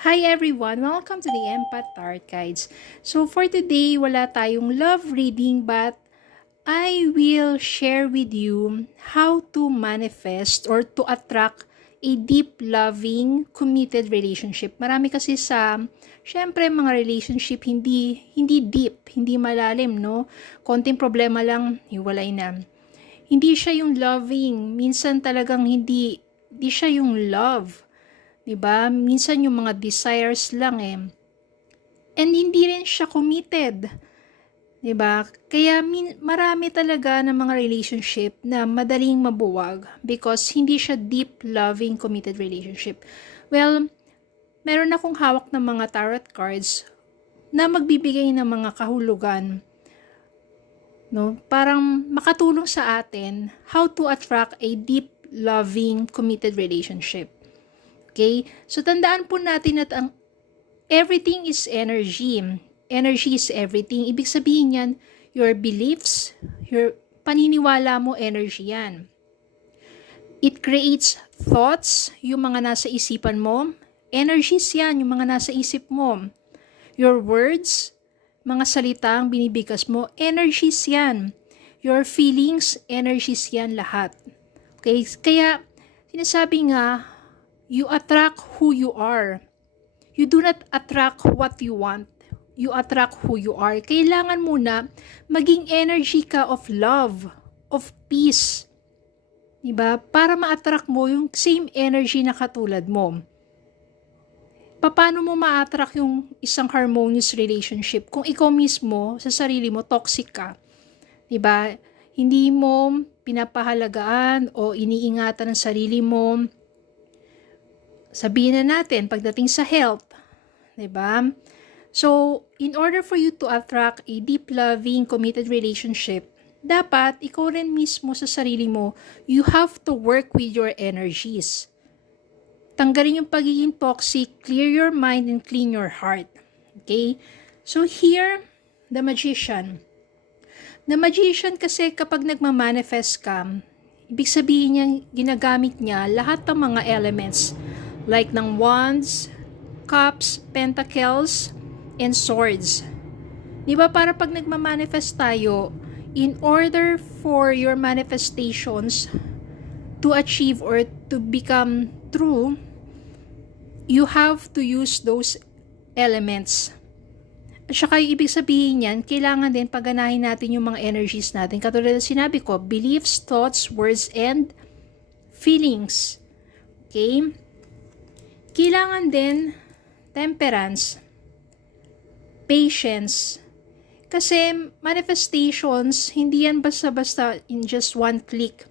Hi everyone! Welcome to the Empath Tarot Guides. So for today, wala tayong love reading but I will share with you how to manifest or to attract a deep, loving, committed relationship. Marami kasi syempre mga relationship hindi deep, hindi malalim, no? Konting problema lang, hiwalay na. Hindi siya yung loving, minsan talagang hindi siya yung love. 'Di ba? Minsan yung mga desires lang eh. And hindi rin siya committed. 'Di ba? Kaya marami talaga ng mga relationship na madaling mabuwag because hindi siya deep, loving, committed relationship. Well, meron akong hawak ng mga tarot cards na magbibigay ng mga kahulugan, no? Parang makatulong sa atin how to attract a deep, loving, committed relationship. Okay? So, tandaan po natin at everything is energy. Energy is everything. Ibig sabihin yan, your beliefs, your paniniwala mo, energy yan. It creates thoughts, yung mga nasa isipan mo. Energies yan, yung mga nasa isip mo. Your words, mga salitang binibigkas mo, energies yan. Your feelings, energies yan lahat. Okay? Kaya, sinasabi nga, you attract who you are. You do not attract what you want. You attract who you are. Kailangan muna maging energy ka of love, of peace. Diba? Para ma-attract mo yung same energy na katulad mo. Paano mo ma-attract yung isang harmonious relationship kung ikaw mismo sa sarili mo toxic ka? Diba? Hindi mo pinapahalagaan o iniingatan ang sarili mo. Sabihin na natin, pagdating sa health, diba? So, in order for you to attract a deep, loving, committed relationship, dapat ikaw rin mismo sa sarili mo, you have to work with your energies. Tanggalin yung pagiging toxic, clear your mind, and clean your heart. Okay? So, here, the magician. The magician kasi kapag nagmamanifest ka, ibig sabihin niya, ginagamit niya lahat ng mga elements like ng wands, cups, pentacles, and swords. Diba para pag nagmamanifest tayo, in order for your manifestations to achieve or to become true, you have to use those elements. At saka yung ibig sabihin yan, kailangan din pagganahin natin yung mga energies natin. Katulad na sinabi ko, beliefs, thoughts, words, and feelings. Okay? Kailangan din temperance, patience. Kasi manifestations, hindi yan basta-basta in just one click.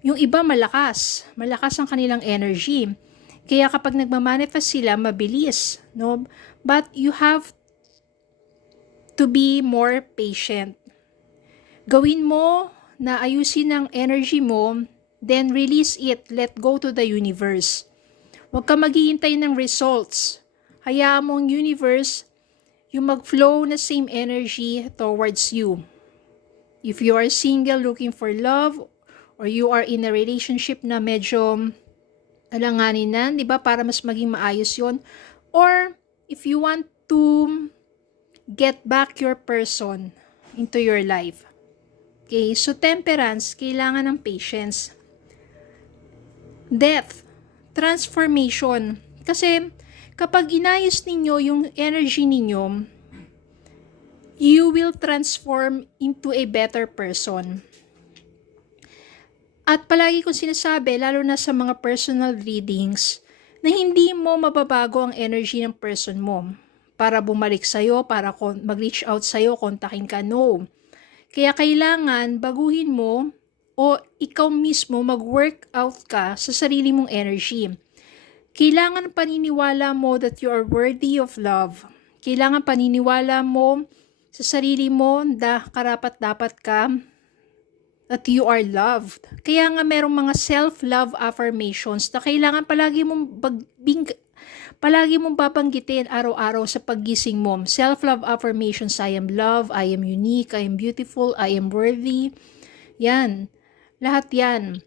Yung iba malakas ang kanilang energy. Kaya kapag nagmamanifest sila, mabilis. No? But you have to be more patient. Gawin mo na ayusin ang energy mo, then release it, let go to the universe. Huwag ka maghihintay ng results. Hayaan mo ang universe yung mag-flow na same energy towards you. If you are single looking for love, or you are in a relationship na medyo alanganin na, di ba, para mas maging maayos yon, or if you want to get back your person into your life. Okay, so temperance, kailangan ng patience. Death, transformation. Kasi kapag inayos ninyo yung energy ninyo, you will transform into a better person. At palagi kong sinasabi, lalo na sa mga personal readings, na hindi mo mababago ang energy ng person mo para bumalik sa'yo, para mag-reach out sa'yo, kontakin ka, no. Kaya kailangan baguhin mo o ikaw mismo mag-work out ka sa sarili mong energy. Kailangan paniniwala mo that you are worthy of love. Kailangan paniniwala mo sa sarili mo na karapat-dapat ka, that you are loved. Kaya nga merong mga self-love affirmations na kailangan palagi mong babanggitin araw-araw sa paggising mo. Self-love affirmations, I am loved, I am unique, I am beautiful, I am worthy. Yan. Lahat yan.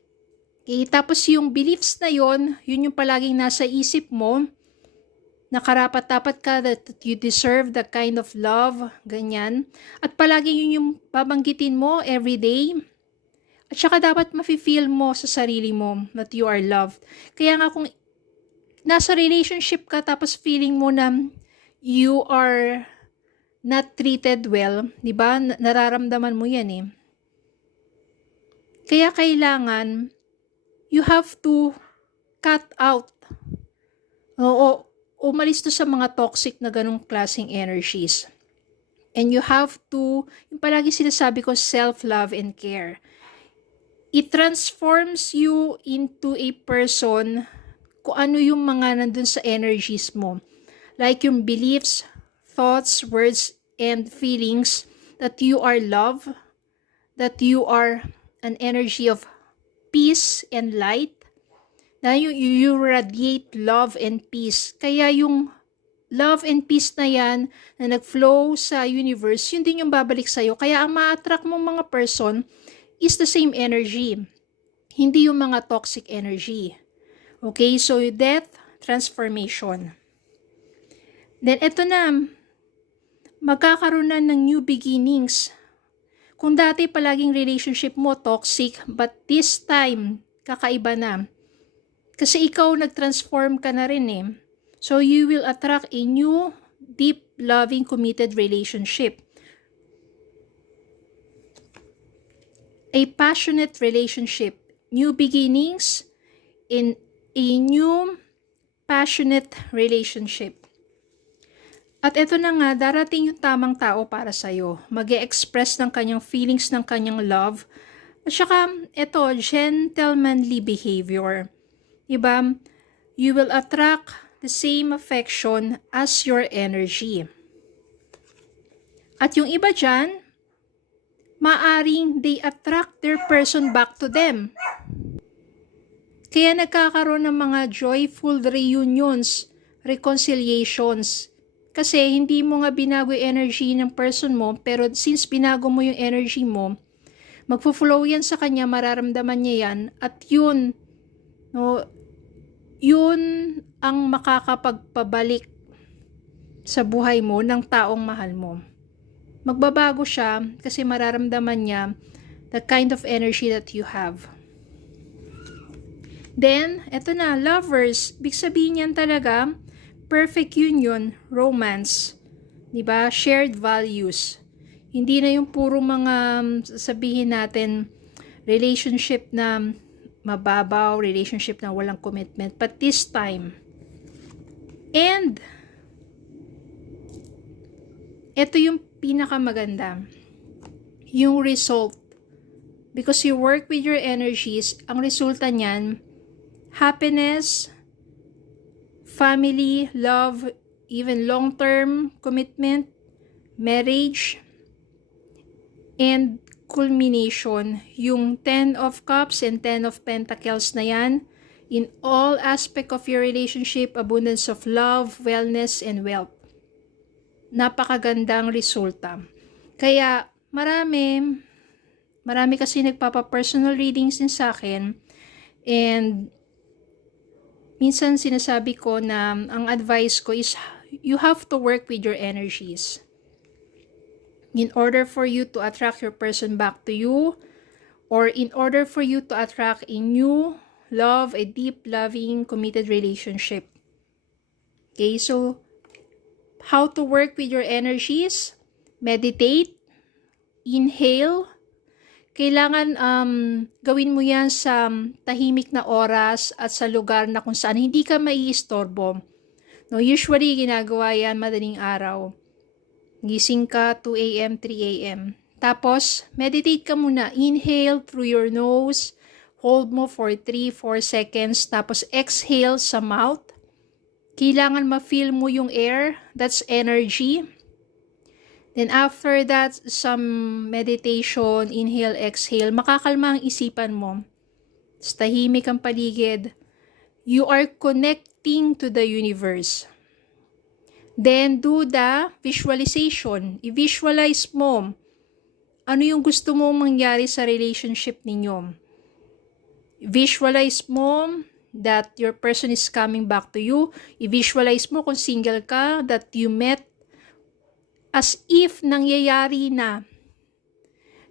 Okay, tapos yung beliefs na yun yung palaging nasa isip mo nakarapat-dapat ka, that you deserve the kind of love, ganyan. At palagi yun yung babanggitin mo every day. At saka dapat mafe-feel mo sa sarili mo that you are loved. Kaya nga kung nasa relationship ka tapos feeling mo na you are not treated well, di ba? Nararamdaman mo yan eh. Kaya kailangan, you have to cut out. Oo, umalis to sa mga toxic na ganong klaseng energies. And you have to, yung palagi sinasabi ko, self-love and care. It transforms you into a person kung ano yung mga nandun sa energies mo. Like yung beliefs, thoughts, words, and feelings that you are love, that you are an energy of peace and light, na you radiate love and peace. Kaya yung love and peace na yan na nag-flow sa universe, yun din yung babalik sa'yo. Kaya ang ma-attract mong mga person is the same energy. Hindi yung mga toxic energy. Okay, so death, transformation. Then eto na, magkakaroon na ng new beginnings. Kung dati palaging relationship mo toxic, but this time, kakaiba na. Kasi ikaw nag-transform ka na rin eh. So you will attract a new, deep, loving, committed relationship. A passionate relationship. New beginnings in a new, passionate relationship. At eto na nga, darating yung tamang tao para sa'yo. Mag-e-express ng kanyang feelings, ng kanyang love. At saka, eto, gentlemanly behavior. Diba? You will attract the same affection as your energy. At yung iba dyan, maaring they attract their person back to them. Kaya nagkakaroon ng mga joyful reunions, reconciliations. Kasi hindi mo nga binago yung energy ng person mo, pero since binago mo yung energy mo, magfo-flow yan sa kanya, mararamdaman niya yan, at yun, no, yun ang makakapagpabalik sa buhay mo ng taong mahal mo. Magbabago siya kasi mararamdaman niya the kind of energy that you have. Then, eto na, lovers, big sabihin yan talaga, perfect union, romance, diba? Shared values. Hindi na yung puro mga sabihin natin relationship na mababaw, relationship na walang commitment, but this time. And ito yung pinakamaganda, yung result. Because you work with your energies, ang resulta niyan, happiness, family, love, even long-term commitment, marriage, and culmination, yung 10 of Cups and 10 of Pentacles na yan, in all aspect of your relationship, abundance of love, wellness, and wealth. Napakagandang resulta. Kaya marami kasi nagpapa-personal readings din sa akin, and minsan sinasabi ko na ang advice ko is you have to work with your energies in order for you to attract your person back to you, or in order for you to attract a new love, a deep, loving, committed relationship. Okay, so how to work with your energies? Meditate, inhale. Kailangan gawin mo yan sa tahimik na oras at sa lugar na kung saan hindi ka maiistorbo. No, usually ginagawa yan madaling araw. Gising ka 2 a.m., 3 a.m. Tapos, meditate ka muna. Inhale through your nose. Hold mo for 3-4 seconds. Tapos, exhale sa mouth. Kailangan ma-feel mo yung air. That's energy. Then, after that, some meditation, inhale, exhale. Makakalma ang isipan mo. Tahimik ang paligid. You are connecting to the universe. Then, do the visualization. I-visualize mo ano yung gusto mong mangyari sa relationship ninyo. Visualize mo that your person is coming back to you. I-visualize mo kung single ka, that you met as if nangyayari na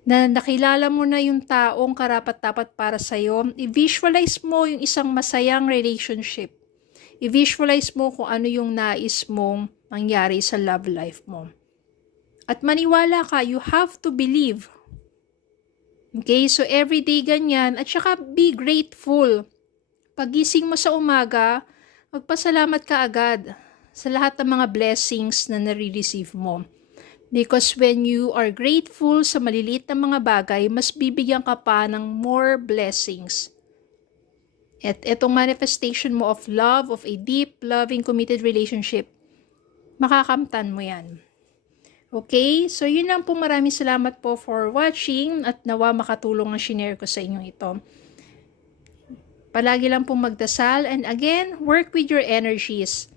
nakilala mo na yung taong karapat-dapat para sa'yo. I-visualize mo yung isang masayang relationship. I-visualize mo kung ano yung nais mong mangyari sa love life mo. At maniwala ka, you have to believe. Okay, so everyday ganyan. At saka be grateful. Pagising mo sa umaga, magpasalamat ka agad sa lahat ng mga blessings na nare-receive mo. Because when you are grateful sa maliliit na mga bagay, mas bibigyan ka pa ng more blessings. At itong manifestation mo of love, of a deep, loving, committed relationship, makakamtan mo yan. Okay? So yun lang po, maraming salamat po for watching at nawa makatulong ang shinare ko sa inyo ito. Palagi lang po magdasal and again, work with your energies.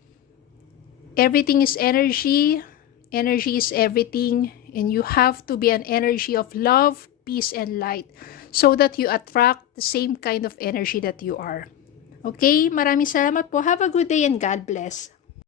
Everything is energy. Energy is everything and you have to be an energy of love, peace, and light so that you attract the same kind of energy that you are. Okay? Maraming salamat po. Have a good day and God bless.